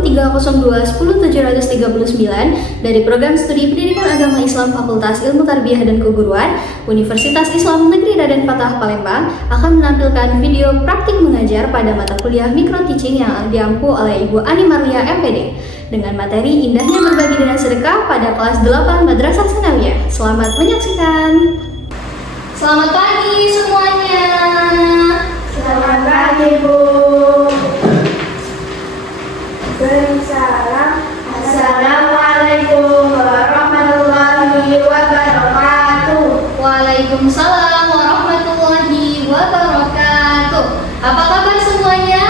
10739 dari Program Studi Pendidikan Agama Islam Fakultas Ilmu Tarbiyah dan Keguruan Universitas Islam Negeri Raden Fatah Palembang akan menampilkan video praktik mengajar pada mata kuliah Micro Teaching yang diampu oleh Ibu Ani Marlia MPD dengan materi indahnya berbagi dengan sedekah pada kelas 8 Madrasah Sanawiyah. Selamat menyaksikan. Selamat pagi semuanya. Selamat pagi, Bu. Salam. Assalamualaikum warahmatullahi wabarakatuh. Waalaikumsalam warahmatullahi wabarakatuh. Apa kabar semuanya?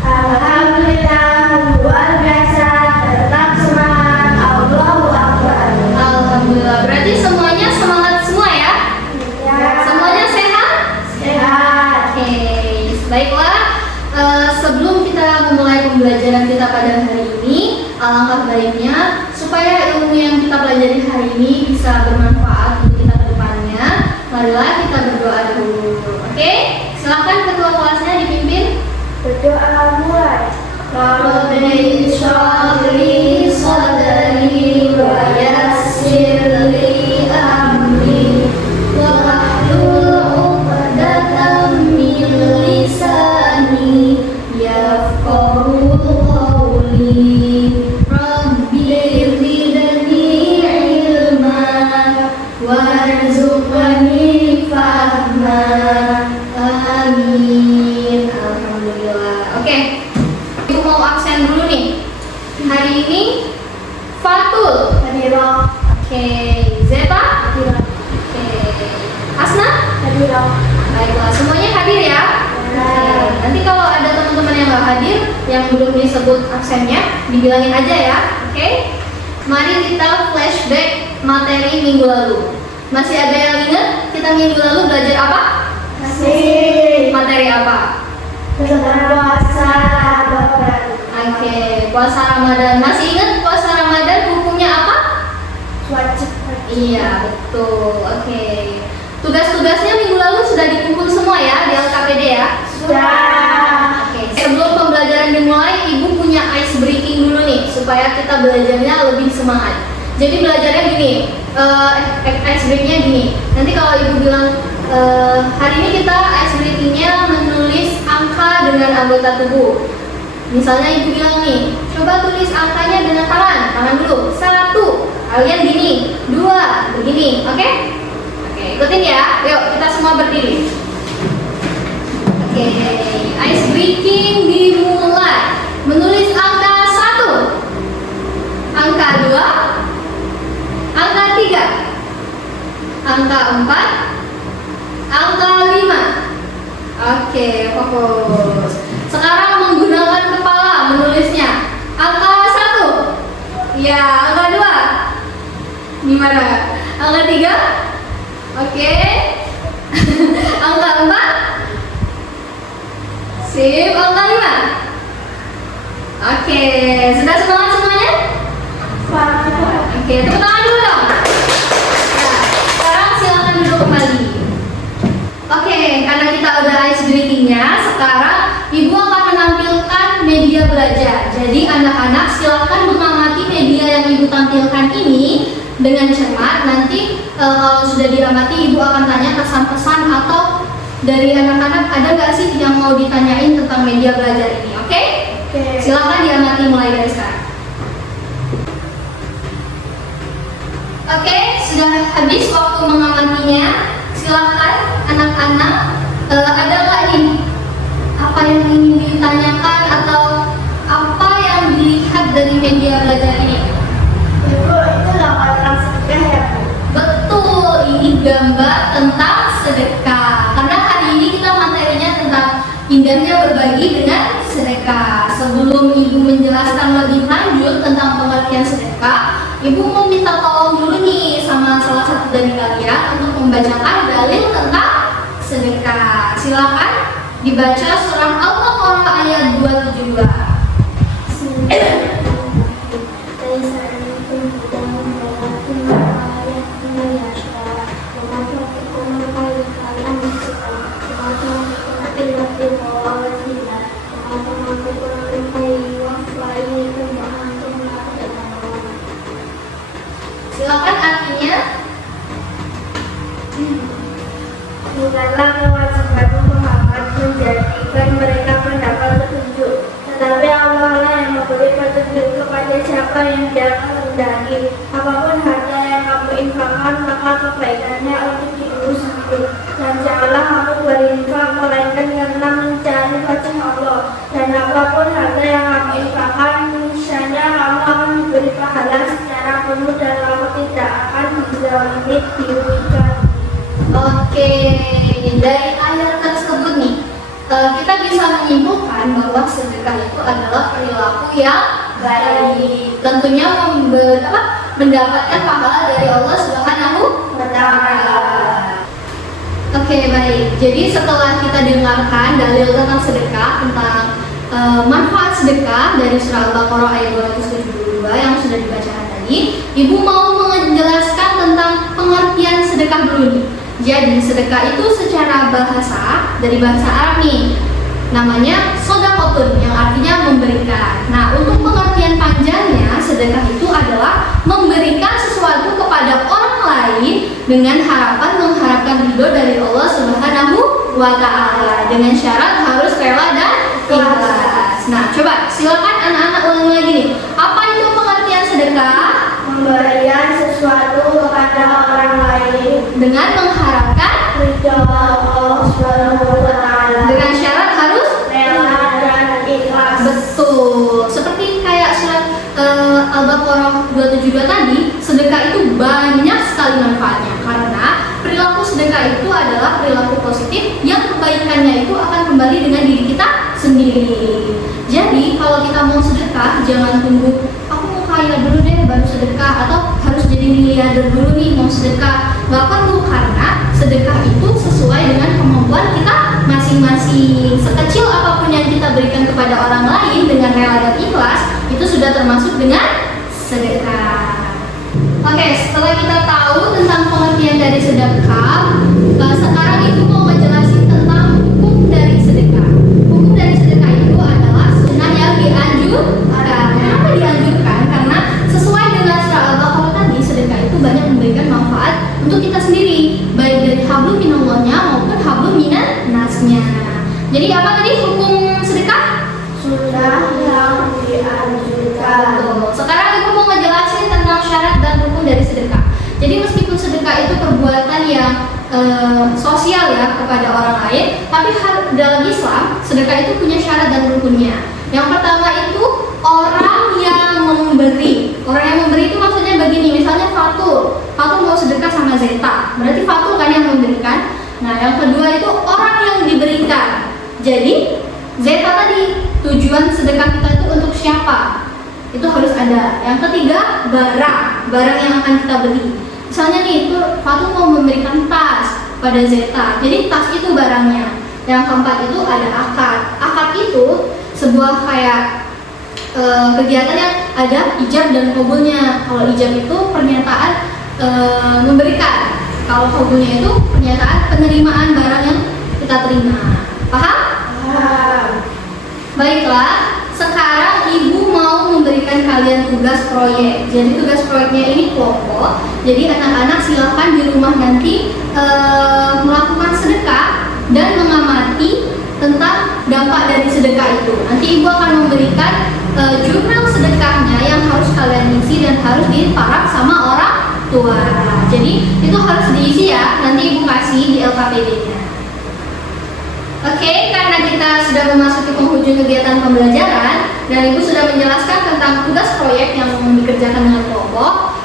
Alhamdulillah, luar biasa, tetap semangat. Allahu Akbar. Alhamdulillah, berarti semuanya semangat semua ya? Ya. Semuanya sehat? Sehat. Oke, baiklah. Sebelum kita memulai pembelajaran kita pada hari ini, alangkah baiknya supaya ilmu yang kita pelajari hari ini bisa bermanfaat untuk kita ke depannya. Marilah kita berdoa dulu. Oke? Silakan ketua kelasnya dipimpin. Berdoa mulai. Rabbi shrah li sadri wa yassir li amri wahlul 'uqdatam min lisani yafqahu qawli. Rabbi zidni ilma warzuqni fahma. Amin. Alhamdulillah. Oke. Ibu mau absen dulu nih. Hari ini Fatul. Hadirah. Oke. Zeta. Hadirah. Oke. Asna. Hadirah. Baiklah, semuanya hadir ya. Oke. Nanti kalau ada teman-teman yang nggak hadir, yang belum disebut absennya, dibilangin aja ya. Oke. Mari kita flashback materi minggu lalu. Masih ada yang ingat kita minggu lalu belajar apa? Masih. Materi apa? Puasa Ramadan. Oke, puasa Ramadan. Masih ingat puasa Ramadan hukumnya apa? Wajib. Iya, betul. Oke. Tugas-tugasnya minggu lalu sudah dikumpul semua ya di LKPD ya? Sudah. Oke. Sebelum pembelajaran dimulai, Ibu punya ice breaking dulu nih supaya kita belajarnya lebih semangat. Jadi belajarnya gini, ice breakingnya gini. Nanti kalau Ibu bilang hari ini kita ice breakingnya menulis angka dengan anggota tubuh. Misalnya Ibu bilang nih, coba tulis angkanya dengan tangan dulu. 1, kalian gini, 2, begini, oke? Oke, ikutin ya. Yuk, kita semua berdiri. Oke, ice breaking dimulai. Menulis angka 1, angka 2, angka 3, angka 4, angka 5. Oke, fokus. Sekarang menggunakan kepala menulisnya. Angka 1. Ya, angka 2. Gimana? Angka 3. Oke. Angka 4. Sip, angka 5. Oke, sudah semangat semuanya? Oke, tepuk tangan dulu dong. Nah, sekarang silakan duduk kembali. Oke, karena kita udah ice breaking-nya, sekarang Ibu akan menampilkan media belajar. Jadi anak-anak silakan mengamati media yang Ibu tampilkan ini dengan cermat. Nanti kalau sudah diamati, Ibu akan tanya pesan-pesan atau dari anak-anak ada nggak sih yang mau ditanyain tentang media belajar ini, oke? Oke. Silakan diamati mulai dari sekarang. Oke, sudah habis waktu mengamatinya. Silakan anak-anak, ada nggak nih apa yang ingin ditanyakan atau apa yang dilihat dari media belajar ini? Ibu, itu gambaran sedekah ya, Bu? Betul, ini gambar tentang sedekah. Karena hari ini kita materinya tentang indahnya berbagi dengan sedekah. Sebelum Ibu menjelaskan lebih lanjut tentang pengertian sedekah, Ibu mau minta tolong dulu nih sama salah satu dari kalian untuk membacakan dalil tentang sedekah. Silakan dibaca surah Al-Baqarah ayat 272. Terima kasih. yang dia kehendaki. Apapun harta yang kamu infakkan, maka kebaikannya untuk dirimu sendiri. Dan janganlah kamu berinfak melainkan karena mencari wajah Allah. Dan apapun harta yang kamu infakkan, niscaya kamu akan diberi pahala secara penuh dan kamu tidak akan dizalimi dirugikan. Oke, dari ayat tersebut nih, kita bisa menyimpulkan bahwa sedekah itu adalah perilaku yang baik. Tentunya mendapatkan pahala dari Allah Subhanahu wa Ta'ala. Oke, baik. Jadi setelah kita dengarkan dalil tentang sedekah, tentang manfaat sedekah dari surah Al-Baqarah ayat 272 yang sudah dibacakan tadi, Ibu mau menjelaskan tentang pengertian sedekah dulu nih. Jadi sedekah itu secara bahasa, dari bahasa Arab nih, namanya sodaqotun, yang artinya memberikan. Nah, untuk pengertian panjangnya, sedekah itu adalah memberikan sesuatu kepada orang lain dengan mengharapkan ridho dari Allah Subhanahu wa Ta'ala, dengan syarat harus rela dan ikhlas. Nah, coba silakan anak-anak ulang lagi nih. Apa itu pengertian sedekah? Memberikan sesuatu kepada orang lain Dengan mengharapkan ridho Allah Subhanahu wa Ta'ala, dengan syarat harus rela dan ikhlas. betul. Seperti kayak surat Al-Baqarah 272 tadi, sedekah itu banyak sekali manfaatnya karena perilaku sedekah itu adalah perilaku positif yang kebaikannya itu akan kembali dengan diri kita sendiri. Jadi kalau kita mau sedekah, jangan tunggu aku mau kaya dulu deh baru sedekah, atau harus jadi miliarder dulu nih mau sedekah. Gak perlu, karena sedekah itu sesuai dengan kemampuan kita masing-masing. Sekecil apapun yang kita berikan kepada orang lain dengan rela dan ikhlas, itu sudah termasuk dengan sedekah. Oke, setelah kita tahu tentang pengertian dari sedekah, sekarang Ibu mau menjelaskan tentang hukum dari sedekah. Hukum dari sedekah itu adalah sunnah yang dianjurkan. Kenapa dianjurkan? Karena sesuai dengan surah Al-Baqarah tadi, sedekah itu banyak memberikan manfaat untuk kita sendiri, baik dari hablum minallahnya maupun hablum minan nasnya. Jadi apa tadi hukum sedekah? Sunnah yang dianjurkan. Sekarang Ibu mau ngejelasin tentang syarat dan rukun dari sedekah. Jadi meskipun sedekah itu perbuatan yang sosial ya kepada orang lain, tapi dalam Islam sedekah itu punya syarat dan rukunnya. Yang pertama itu orang yang memberi. Orang yang memberi itu maksudnya begini, misalnya Fatul mau sedekah sama Zeta, berarti Fatul kan yang memberikan. Nah, yang kedua itu orang yang diberikan. Jadi Zeta tadi, tujuan sedekah kita itu untuk siapa? Itu harus ada. Yang ketiga, barang yang akan kita beli. Misalnya nih, itu Fatul mau memberikan tas pada Zeta, jadi tas itu barangnya. Yang keempat itu ada akad. Akad itu sebuah kayak kegiatan yang ada ijab dan qabulnya. Kalau ijab itu pernyataan memberikan, kalau qabulnya itu pernyataan penerimaan barang yang kita terima. Paham? Baiklah, sekarang Ibu mau memberikan kalian tugas proyek. Jadi tugas proyeknya ini kelompok. Jadi anak-anak silakan di rumah nanti melakukan sedekah dan mengamati tentang dampak dari sedekah itu. Nanti Ibu akan memberikan jurnal sedekahnya yang harus kalian isi dan harus diparaf sama orang tua. Jadi itu harus diisi ya. Nanti Ibu kasih di LKPD-nya. Oke, karena kita sudah memasuki penghujung kegiatan pembelajaran dan Ibu sudah menjelaskan tentang tugas proyek yang dikerjakan dengan kelompok,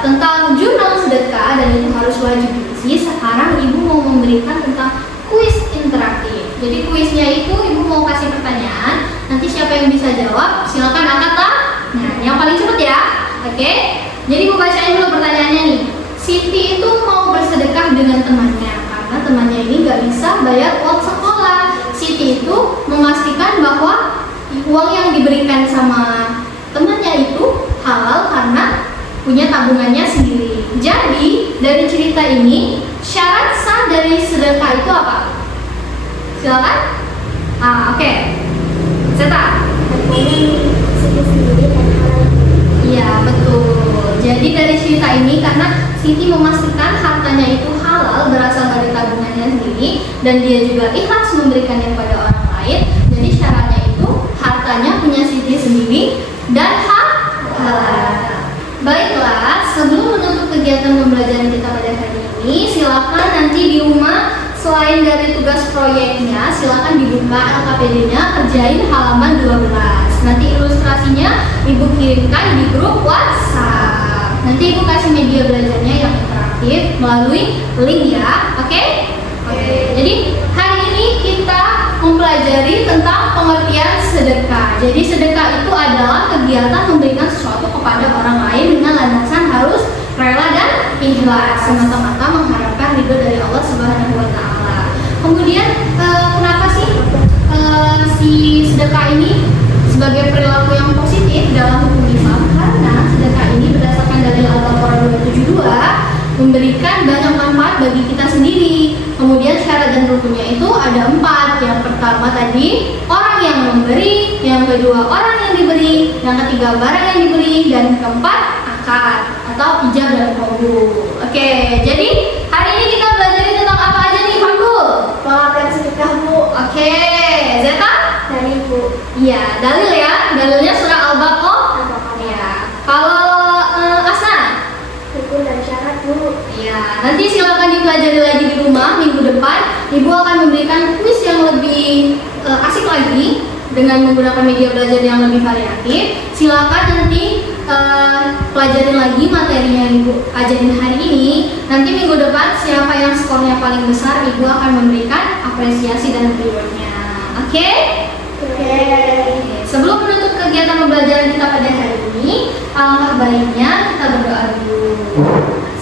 tentang jurnal sedekah dan itu harus wajib diisi. Sekarang Ibu mau memberikan tentang kuis interaktif. Jadi kuisnya itu Ibu mau kasih pertanyaan, nanti siapa yang bisa jawab silakan angkatlah. Nah, yang paling cepat ya. Oke. Jadi Ibu bacain dulu pertanyaannya nih. Siti itu mau bersedekah dengan temannya karena temannya ini nggak bisa bayar uang sekolah. Siti itu memastikan bahwa uang yang diberikan sama temannya itu halal karena punya tabungannya sendiri. Jadi dari cerita ini syarat sah dari sedekah itu apa? Silakan. Oke. Zeta. Iya, betul. Jadi dari cerita ini karena Siti memastikan hartanya itu halal berasal dari tabungannya sendiri dan dia juga ikhlas memberikannya kepada orang lain. Jadi syaratnya itu hartanya punya Siti sendiri dan halal. kegiatan pembelajaran kita pada hari ini. Silakan nanti di rumah selain dari tugas proyeknya, silakan dibuka LKPD-nya, kerjain halaman 12. Nanti ilustrasinya Ibu kirimkan di grup WhatsApp. Nanti Ibu kasih media belajarnya yang interaktif melalui link ya. Oke? Oke. Jadi hari ini kita mempelajari tentang pengertian sedekah. Jadi sedekah itu adalah kegiatan memberikan sesuatu kepada orang lain dengan landasan harus rela dan ikhlas, semata-mata mengharapkan ridho dari Allah Subhanahu wa taala. Kemudian kenapa sih si sedekah ini sebagai perilaku yang positif dalam hukum Islam? Karena sedekah ini berdasarkan dalil Al-Baqarah 272 memberikan banyak manfaat bagi kita sendiri. Kemudian syarat dan rukunnya itu ada 4. Yang pertama tadi orang yang memberi, yang kedua orang yang diberi, yang ketiga barang yang diberi, dan keempat akad atau ijab dan qabul. Oke, jadi hari ini kita belajar tentang apa aja nih, Fadul? Pengertian sedekah, Bu. Oke, Zeta? Dari Bu. Iya, dalil ya. Dalilnya surah Al-Baqarah. Iya. Kalau Asna? Rukun dan syarat, Bu. Ya, nanti silakan dipelajari lagi di rumah minggu depan. Ibu akan memberikan kuis yang lebih asik lagi dengan menggunakan media belajar yang lebih variatif. Silakan nanti pelajarin lagi materinya yang Ibu ajarin hari ini. Nanti minggu depan siapa yang skornya paling besar, Ibu akan memberikan apresiasi dan rewardnya. Oke? Oke. Sebelum menutup kegiatan pembelajaran kita pada hari ini, alangkah baiknya kita berdoa dulu.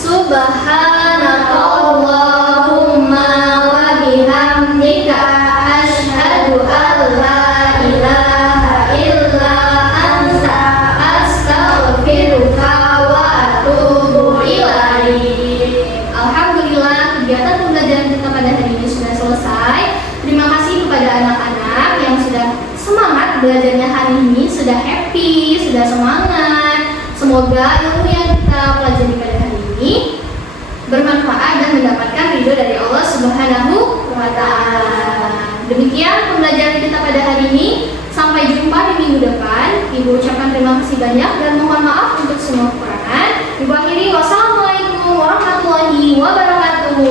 Subhanakallahumma wa bihamdika asyhadu an la ilaha illa anta astaghfiruka wa atubu ilaik. Alhamdulillah, kegiatan pembelajaran kita pada hari ini sudah selesai. Terima kasih kepada anak-anak yang sudah semangat belajarnya hari ini, sudah happy, sudah semangat. Semoga ilmu yang kita pelajari pada hari ini bermanfaat dan mendapatkan ridho dari Allah Subhanahu wa taala. Demikian pembelajaran kita pada hari ini. Sampai jumpa di minggu depan. Ibu ucapkan terima kasih banyak dan mohon maaf untuk semua kekurangan. Ibu akhiri, wassalamualaikum warahmatullahi wabarakatuh.